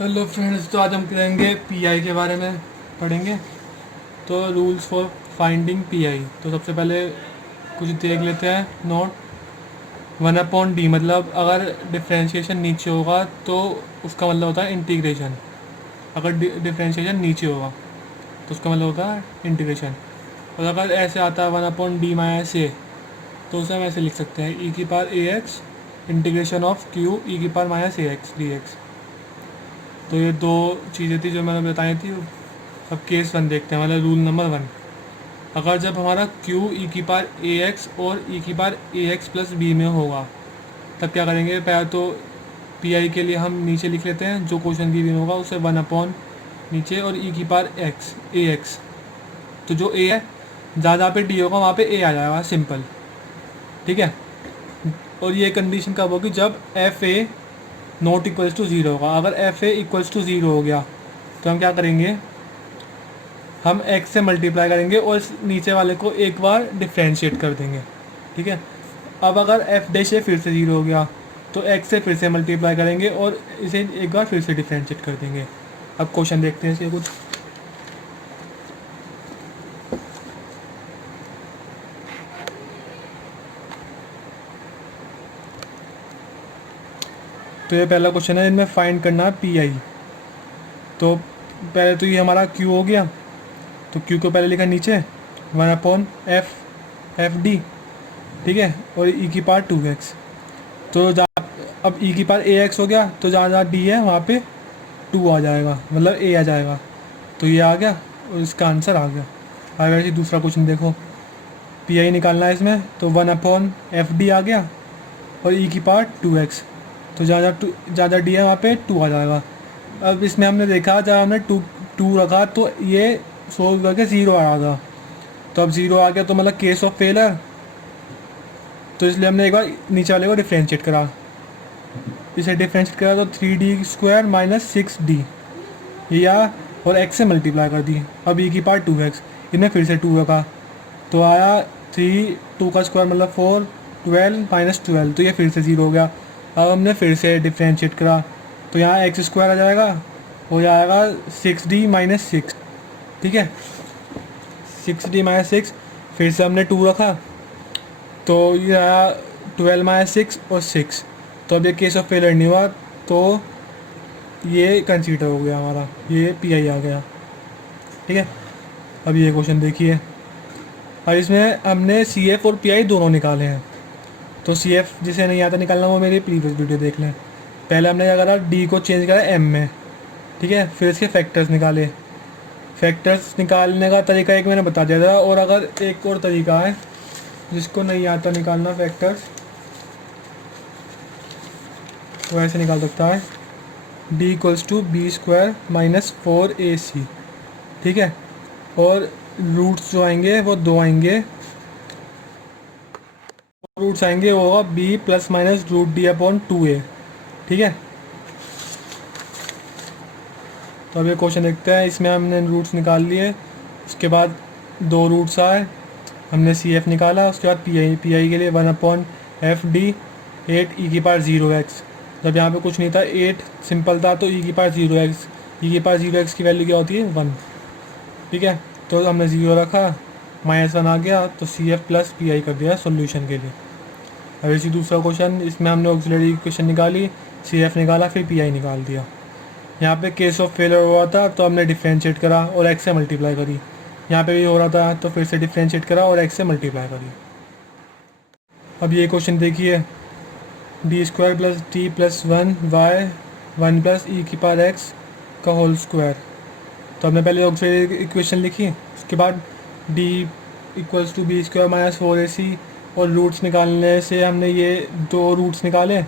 Hello friends, तो आज हम करेंगे पीआई के बारे में पढ़ेंगे। तो रूल्स फॉर फाइंडिंग पीआई। तो सबसे पहले कुछ देख लेते हैं नोट। 1/d मतलब अगर डिफ्रेंशिएशन नीचे होगा तो उसका मतलब होता है इंटीग्रेशन। अगर डिफ्रेंशिएशन नीचे होगा तो उसका मतलब होता है इंटीग्रेशन। और अगर ऐसे आता है 1/d-a, तो उसे हम ऐसे लिख सकते हैं e⁻ax integration of q e⁻ax dx। तो ये दो चीज़ें थी जो मैंने बताई थी। अब केस 1 देखते हैं, मतलब रूल नंबर 1। अगर जब हमारा q e⁻ax और e⁻ax प्लस b में होगा तब क्या करेंगे। पहले तो पी आई के लिए हम नीचे लिख लेते हैं, जो क्वेश्चन की भी होगा उसे 1 नीचे और e⁻ax। तो जो a है ज़्यादा पे d होगा वहाँ पे a आ जाएगा, सिंपल। ठीक है। और ये कंडीशन कब होगी, जब F A not equals to zero होगा। अगर F A equals to zero हो गया तो हम क्या करेंगे, हम x से मल्टीप्लाई करेंगे और इस नीचे वाले को एक बार डिफ्रेंशिएट कर देंगे। ठीक है। अब अगर एफ डैश ए फिर से ज़ीरो हो गया तो x से फिर से मल्टीप्लाई करेंगे और इसे एक बार फिर से डिफ्रेंशिएट कर देंगे। अब क्वेश्चन देखते हैं इसके कुछ। तो ये पहला क्वेश्चन है, इनमें फाइंड करना है पी आई। तो पहले तो ये हमारा q हो गया, तो q को पहले लिखा नीचे 1/f ठीक है, और e⁻2x। तो अब e⁻ax हो गया तो जहाँ जहाँ d है वहाँ पे 2 आ जाएगा, मतलब a आ जाएगा। तो ये आ गया और इसका आंसर आ गया। अब वैसे दूसरा क्वेश्चन देखो, पी आई निकालना है इसमें। तो 1/fd आ गया और e⁻2x। तो जहाँ जहाँ डी है वहाँ पे 2 आ जाएगा। अब इसमें हमने देखा जब हमने 2 रखा तो ये सोल्व करके 0 आ रहा था। तो अब 0 आ गया तो मतलब केस ऑफ फेलर। तो इसलिए हमने एक बार नीचे वाले को डिफ्रेंशिएट करा। इसे डिफ्रेंशिएट करा तो 3d² - 6d या और x से मल्टीप्लाई कर दी। अब e⁻2x, इनमें फिर से 2 रखा तो आया 3, 2 का स्क्वायर मतलब 4, 12 - 12। तो ये फिर से 0 हो गया। अब हमने फिर से डिफ्रेंशिएट करा तो यहाँ x² आ जाएगा, हो जाएगा 6d - 6। ठीक है, 6d - 6। फिर से हमने 2 रखा तो ये आया 12 - 6 और 6। तो अब ये केस ऑफ फेलर नहीं हुआ, तो ये कंसीडर हो गया हमारा, ये पी आई आ गया। ठीक है। अब ये क्वेश्चन देखिए, और इसमें हमने सी एफ और पी आई दोनों निकाले हैं। तो सी एफ जिसे नहीं आता निकालना वो मेरी प्रीवियस वीडियो देख लें। पहले हमने क्या करा, डी को चेंज करा एम में। ठीक है, फिर इसके फैक्टर्स निकाले। फैक्टर्स निकालने का तरीका एक मैंने बता दिया था, और अगर एक और तरीका है जिसको नहीं आता निकालना फैक्टर्स, वो ऐसे निकाल सकता है d = b² - 4ac। ठीक है, और रूट्स जो आएंगे वो 2 आएंगे। रूट्स आएंगे वो होगा b ± √d/2a। ठीक है। तो अब ये क्वेश्चन देखते हैं, इसमें हमने रूट्स निकाल लिए। उसके बाद 2 रूट्स आए, हमने सी एफ निकाला। उसके बाद पी आई के लिए 1/fd 8e⁻0x। जब यहाँ पे कुछ नहीं था, 8 सिंपल था, तो e⁻0x की वैल्यू क्या होती है 1। ठीक है, तो हमने 0 रखा, -1 आ गया, तो C F plus P I कर दिया सोल्यूशन के लिए। अब इसी दूसरा क्वेश्चन, इसमें हमने ऑक्सिलरी इक्वेशन निकाली, सी एफ निकाला, फिर पी आई निकाल दिया। यहाँ पे केस ऑफ फेलर हुआ था तो हमने डिफ्रेंशिएट करा और x से मल्टीप्लाई करी। यहाँ पे भी हो रहा था तो फिर से डिफ्रेंशिएट करा और x से मल्टीप्लाई करी। अब ये क्वेश्चन देखिए, d² + t + 1 y 1 + e⁻x का होल स्क्वायर। तो हमने पहले ऑक्सिलरी इक्वेशन लिखी, उसके बाद d = b² - 4ac, और रूट्स निकालने से हमने ये 2 रूट्स निकाले।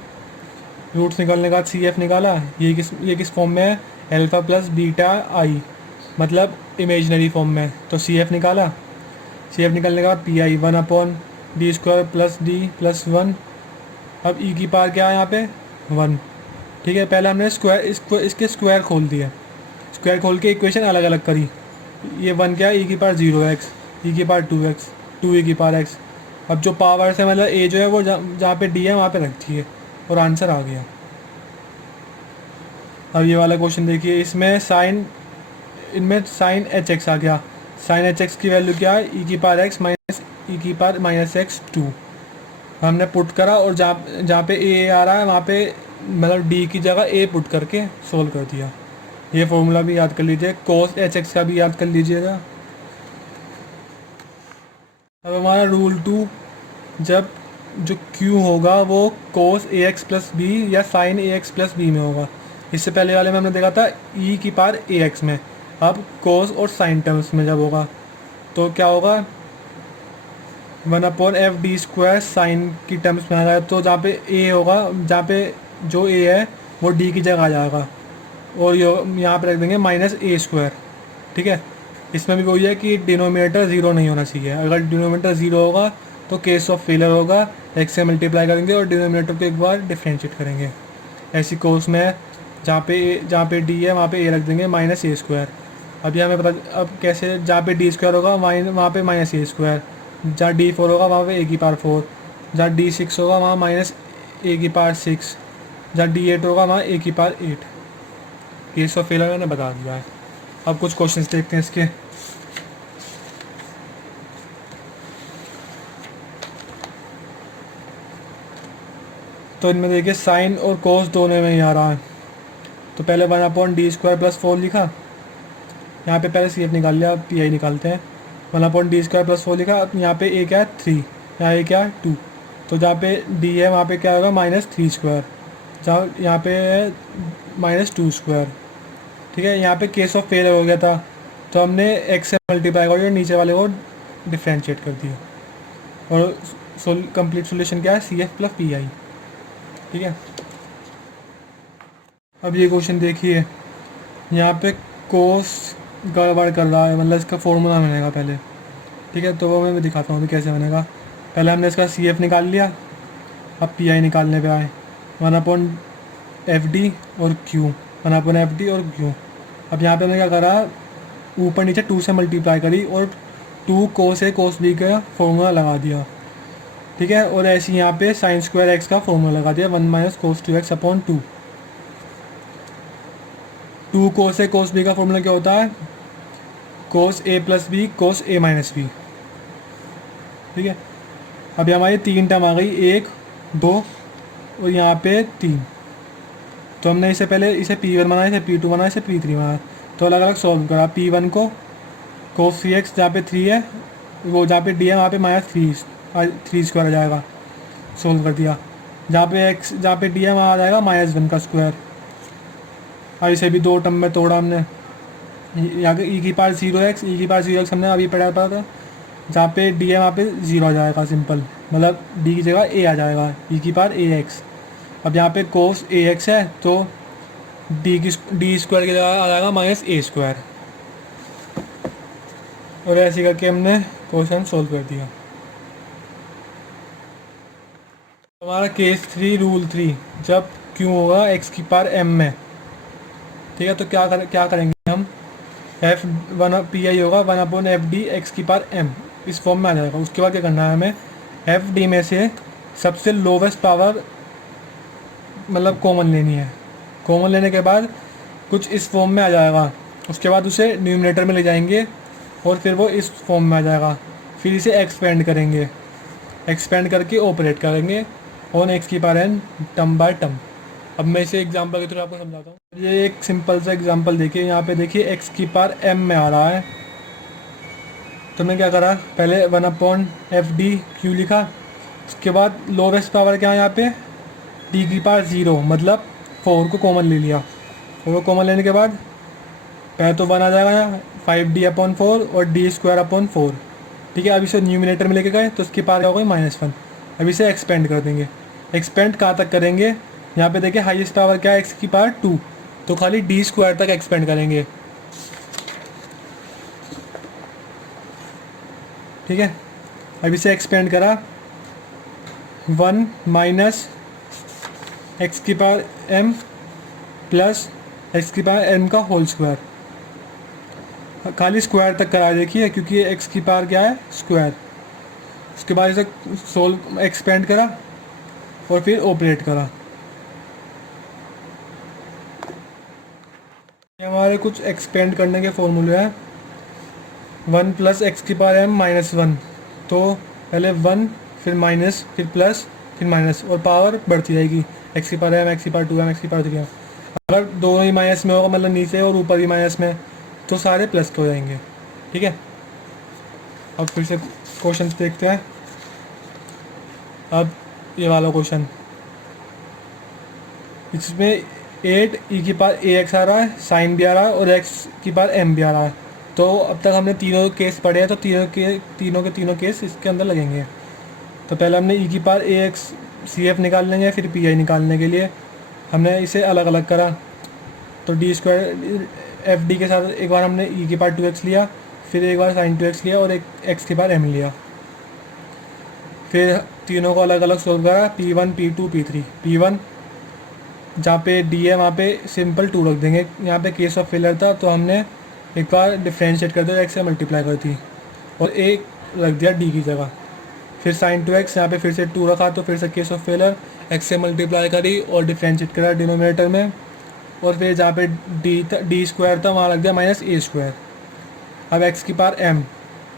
रूट्स निकालने के बाद सी एफ निकाला। ये किस फॉर्म में है, अल्फ़ा प्लस बीटा आई, मतलब इमेजनरी फॉर्म में। तो सी एफ निकाला। सी एफ निकालने के बाद पी आई 1/d² + d + 1। अब ई की पावर क्या है यहाँ पे 1। ठीक है, पहले हमने इसके स्क्वायर खोल दिए। स्क्वायर खोल के इक्वेशन अलग अलग करी। ये 1 क्या है, e⁻0x, e⁻2x, 2e⁻x। अब जो पावर से मतलब ए जो है वो जहाँ पे डी है वहाँ पे रखी है, और आंसर आ गया। अब ये वाला क्वेश्चन देखिए, इसमें साइन, इनमें साइन एच एक्स आ गया। साइन एच एक्स की वैल्यू क्या है, ई की पावर एक्स माइनस ई की पावर माइनस एक्स टू। हमने पुट करा और जहाँ जहाँ पे ए आ रहा है वहाँ पे मतलब डी की जगह ए पुट करके सोल्व कर दिया। ये फॉर्मूला भी याद कर लीजिए, कोस एच एक्स का भी याद कर लीजिएगा। अब हमारा रूल 2, जब जो Q होगा वो कोस ए एक्स प्लस बी या साइन ए एक्स प्लस बी में होगा। इससे पहले वाले में हमने देखा था ई की पावर ए एक्स में, अब कोस और साइन टर्म्स में जब होगा तो क्या होगा, 1/f d² साइन की टर्म्स में आ रहा है। तो जहाँ पे ए होगा, जहाँ पे जो ए है वो डी की जगह आ जाएगा और यहाँ पे रख देंगे -a²। ठीक है, इसमें भी वही है कि डिनोमिनेटर ज़ीरो नहीं होना चाहिए। अगर डिनोमिनेटर ज़ीरो होगा तो केस ऑफ फेलियर होगा, एक्स से मल्टीप्लाई करेंगे और डिनोमिनेटर को एक बार डिफ्रेंशिएट करेंगे। ऐसी कोर्स में जहाँ पे डी है वहाँ पे ए रख देंगे -a²। अभी हमें पता, अब कैसे, जहाँ पे d² होगा वहाँ पे -a², जहाँ d4 होगा वहाँ पे a की पावर 4, जहाँ d6 होगा वहाँ -a की पावर 6, जहाँ d8 होगा वहाँ a की पावर 8। केस ऑफ फेलियर मैंने बता दिया है। अब कुछ क्वेश्चंस देखते हैं इसके। तो इनमें देखिए साइन और कोस दोनों में ही आ रहा है। तो पहले 1/d² + 4 लिखा, यहाँ पे पहले सी एफ निकाल लिया, अब पी आई निकालते हैं। 1/d² + 4 लिखा, अब यहाँ पे ए क्या है 3, यहाँ ए क्या है 2। तो जहाँ पे डी है वहाँ पे क्या होगा -3², जहाँ यहाँ पे -2²। ठीक है, यहाँ पे केस ऑफ फेलियर हो गया था तो हमने एक्स से मल्टीप्लाई कर दिया, नीचे वाले को डिफ्रेंशिएट कर दिया और कंप्लीट सोल्यूशन क्या है CF + PI। ठीक है, अब ये क्वेश्चन देखिए, यहाँ पे कोस गड़बड़ कर रहा है, मतलब इसका फॉर्मूला बनेगा पहले। ठीक है, तो वो मैं दिखाता हूँ अभी कैसे बनेगा। पहले हमने इसका CF निकाल लिया, अब PI निकालने पे आए। 1/FD और Q, 1/FD और Q। अब यहाँ पे हमने क्या करा, ऊपर नीचे 2 से मल्टीप्लाई करी और 2 कोस ए कोस बी का फॉर्मूला लगा दिया। ठीक है, और ऐसे यहाँ पे sin² x का फॉर्मूला लगा दिया, 1 - cos 2x/2। 2 कोस ए कोस बी का फॉर्मूला क्या होता है, cos a + b cos a - b। ठीक है, अभी हमारी 3 टर्म आ गई, 1 2 और यहाँ पे 3। तो हमने इसे पहले इसे P1 बनाया, इसे P2 बनाया, इसे P3 बनाया। तो अलग अलग सॉल्व करा। P1 को cos 3x जहाँ पे 3 है, वो जहाँ पे d है वहाँ पे -3² आ जाएगा, सोल्व कर दिया। जहाँ पे d है वहाँ आ जाएगा -1 का स्क्वायर। और इसे भी 2 टर्म में तोड़ा हमने। यहाँ पे e की पावर 0x हमने अभी पढ़ा था, जहाँ पे d है वहाँ पे 0 आ जाएगा सिंपल, मतलब d की जगह a आ जाएगा, e की पावर ax। अब यहाँ पे cos ax है तो d² की जगह आ जाएगा -a²। और ऐसे करके हमने क्वेश्चन सोल्व कर दिया। हमारा केस 3 रूल 3, जब Q होगा x की पावर m में। ठीक है, तो क्या करेंगे हम, PI होगा 1/FD x की पावर m, इस फॉर्म में आ जाएगा। उसके बाद क्या करना है हमें, FD में से सबसे लोवेस्ट पावर मतलब कॉमन लेनी है। कॉमन लेने के बाद कुछ इस फॉर्म में आ जाएगा, उसके बाद उसे न्यूमरेटर में ले जाएंगे और फिर वो इस फॉर्म में आ जाएगा। फिर इसे एक्सपेंड करेंगे, एक्सपेंड करके ऑपरेट करेंगे ऑन x की power n term by term. अब मैं इसे एग्जांपल के थ्रू आपको समझाता हूँ। ये एक सिंपल सा एग्जांपल देखिए, यहाँ पे देखिए x की पावर m में आ रहा है। तो मैं क्या करा, पहले 1/FD Q लिखा, उसके बाद लोवेस्ट पावर क्या है यहाँ पे d की पावर 0, मतलब 4 को कॉमन ले लिया। 4 को कॉमन लेने के बाद पहले तो 1 आ जाएगा यहाँ, 5d/4 और d²/4। ठीक है, अब इसे न्यूमिनेटर में लेके गए तो इसकी पावर क्या हो गई -1। अब इसे एक्सपेंड कर देंगे। एक्सपेंड कहाँ तक करेंगे, यहाँ पे देखिए हाईएस्ट पावर क्या है x की पावर 2, तो खाली d² तक एक्सपेंड करेंगे। ठीक है, अब इसे एक्सपेंड करा, 1 - x की पावर m प्लस x की पावर n का होल स्क्वायर। खाली स्क्वायर तक करा देखिए, क्योंकि x की पावर क्या है स्क्वायर। उसके बाद इसे सोल्व एक्सपेंड करा और फिर ऑपरेट करा। ये हमारे कुछ एक्सपेंड करने के फॉर्मूले हैं। 1 प्लस एक्स की पावर m माइनस 1, तो पहले 1 फिर माइनस फिर प्लस फिर माइनस और पावर बढ़ती जाएगी। एक्स की पावर m, एक्स की पावर 2m, एक्स की पावर 3m। अगर दोनों ही माइनस में होगा, मतलब नीचे और ऊपर भी माइनस में, तो सारे प्लस के हो जाएंगे। ठीक है, अब फिर से क्वेश्चन देखते हैं। अब ये वाला क्वेश्चन, इसमें 8 ई की पावर ए एक्स आ रहा है, साइन भी आ रहा है और एक्स की पावर एम भी आ रहा है। तो अब तक हमने तीनों केस पढ़े हैं, तो तीनों केस इसके अंदर लगेंगे। तो पहले हमने ई की पावर ए एक्स सी एफ निकाल लेंगे, फिर पी आई निकालने के लिए हमने इसे अलग अलग करा। तो डी स्क्वायर एफ डी के साथ एक बार हमने ई की पावर 2x लिया, फिर एक बार साइन 2x लिया और एक एक्स की पावर एम लिया। फिर तीनों को अलग अलग सोल्व करा, P1 P2 P3। P1 जहाँ पे डी है वहाँ पे सिंपल 2 रख देंगे। यहाँ पे केस ऑफ फेलर था तो हमने एक बार डिफ्रेंशिएट कर दिया, एक्स से मल्टीप्लाई कर दी और एक रख दिया डी की जगह। फिर साइन 2x, यहाँ पे फिर से 2 रखा तो फिर से केस ऑफ फेलर, एक्स से मल्टीप्लाई करी और डिफ्रेंशिएट करा डिनोमिनेटर में। और फिर जहाँ पे डी स्क्वायर था वहाँ लग गया माइनस ए स्क्वायर। अब एक्स की पावर एम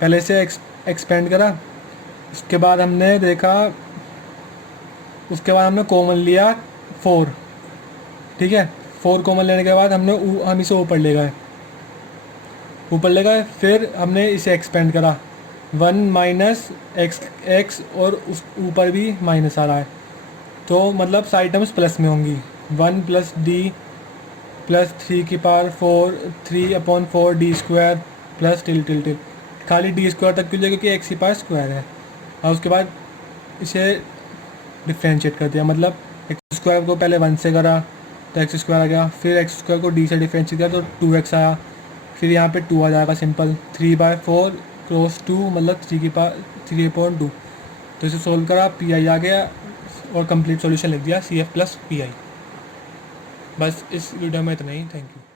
पहले से एक्सपेंड करा, उसके बाद हमने देखा, उसके बाद हमने कॉमन लिया 4। ठीक है, 4 कॉमन लेने के बाद हम इसे ऊपर ले गए, फिर हमने इसे एक्सपेंड करा 1 माइनस एक्स और उस ऊपर भी माइनस आ रहा है, तो मतलब सारी टर्म्स प्लस में होंगी। 1 प्लस डी प्लस 3 की power 4 3/4 D square plus till खाली डी स्क्वायर तक के लिए क्योंकि एक्स की पावर स्क्वायर है। और उसके बाद इसे डिफ्रेंशिएट कर दिया, मतलब एक्स स्क्वायर को पहले 1 से करा तो एक्स स्क्वायर आ गया, फिर एक्स स्क्वायर को डी से डिफ्रेंशिएट किया तो 2x आया, फिर यहाँ पे 2 आ जाएगा सिंपल। 3/4 क्रॉस 2 मतलब 3 की पावर 3/2। तो इसे सोल्व करा, पी आई आ गया और कंप्लीट सॉल्यूशन लिख दिया CF प्लस PI। बस इस वीडियो में इतना ही, थैंक यू।